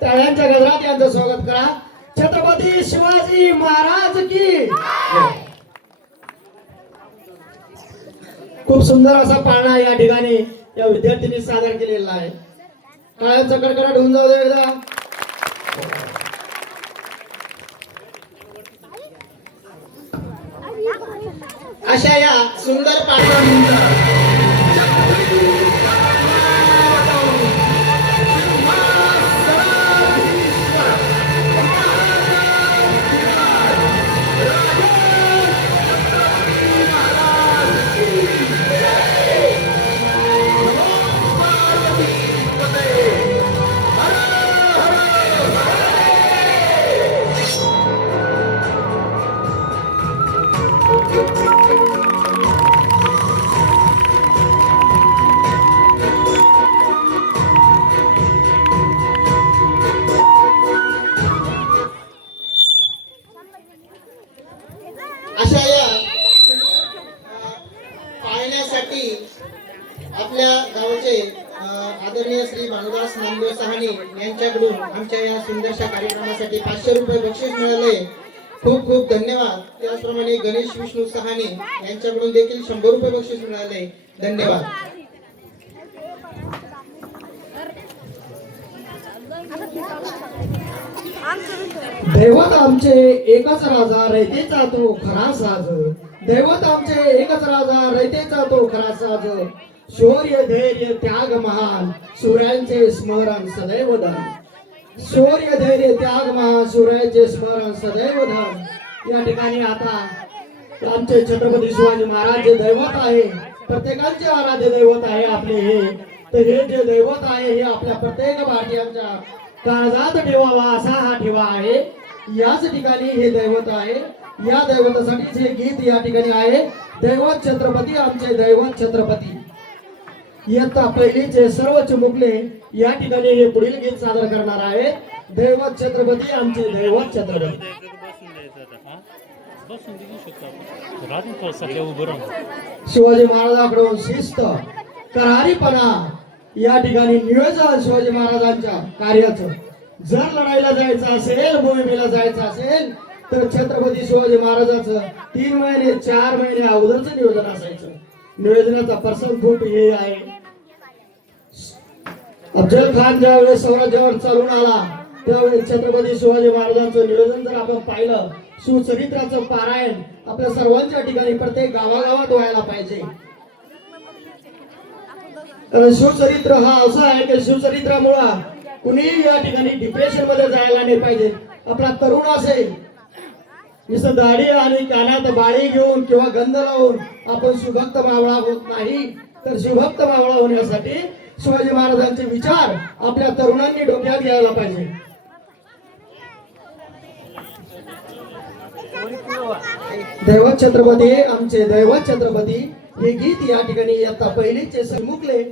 टाळ्यांच्या गजरात यांचं स्वागत करा. छत्रपती शिवाजी महाराज की. खूप सुंदर असा पाळणा या ठिकाणी या विद्यार्थ्यांनी सादर केलेला आहे. टाळ्यांचा कडकडाट होऊन जाऊ दे एकदा. अशा या सुंदर पाळण्यानंतर आपल्या गावचे आदरणीय श्री भानुदास नामदेव सहानी यांच्याकडून आमच्या या सुंदरशा कार्यक्रमासाठी 500 रुपये बक्षीस मिळाले. खूप खूप धन्यवाद. त्याचप्रमाणे गणेश विष्णू सहानी यांच्याकडून देखील 100 रुपये बक्षीस मिळाले. धन्यवाद. दैवत आमचे एकच राजा रयतेचा तो खरा साज. दैवत आमचे एकच राजा रयतेचा तो खरा साज. शौर्य धैर्य त्याग महान सूर्यांचे स्मरण सदैव धन. शौर्य धैर्य त्याग महान सूर्यांचे स्मरण सदैव धन. या ठिकाणी आता आमचे छत्रपती शिवाजी महाराज जे दैवत आहे, प्रत्येकांचे आराध्य दैवत आहे आपले हे. तर हे जे दैवत आहे हे आपल्या प्रत्येक भारतीयांच्या काळजात ठेवावा असा हा ठेवा आहे. याच ठिकाणी हे दैवत आहे. या दैवतासाठीच हे गीत या ठिकाणी आहे. दैवत छत्रपती आमचे दैवत छत्रपती. इयत्ता पहिलीचे सर्व चिमुकले या ठिकाणी हे पुढील गीत सादर करणार आहे. दैवत छत्रपती आमचे दैवत छत्रपती. शिवाजी महाराजांकडून शिस्त करारीपणा या ठिकाणी नियोजन शिवाजी महाराजांच्या कार्याचं. जर लढाईला जायचं असेल, मोहिमेला जायचं असेल तर छत्रपती शिवाजी महाराजांचं 3 महिने 4 महिने अगोदरच नियोजन असायचं. नियोजनाचा पर्सन खूप हे आहे. अफजल खान ज्यावेळेस स्वराज्यावर चालून आला त्यावेळेस छत्रपती शिवाजी महाराजांचं नियोजन जर आपण पाहिलं, शिवचरित्राचं पारायण आपल्या सर्वांच्या ठिकाणी प्रत्येक गावागावात व्हायला पाहिजे. कारण शिवचरित्र हा असा आहे की शिवचरित्रामुळे कुणी या ठिकाणी डिप्रेशन मध्ये जायला नाही पाहिजे. आपला तरुण असेल नुसतं दाढी आणि कानात बाळी घेऊन किंवा गंध लावून आपण शिवभक्त मावळा होत नाही. तर शिवभक्त मावळा होण्यासाठी शिवाजी महाराजांचे विचार आपल्या तरुणांनी डोक्यात घ्यायला पाहिजे. दैवत छत्रपती आमचे दैवत छत्रपती हे गीत या ठिकाणी आता पहिलीचे मुकले.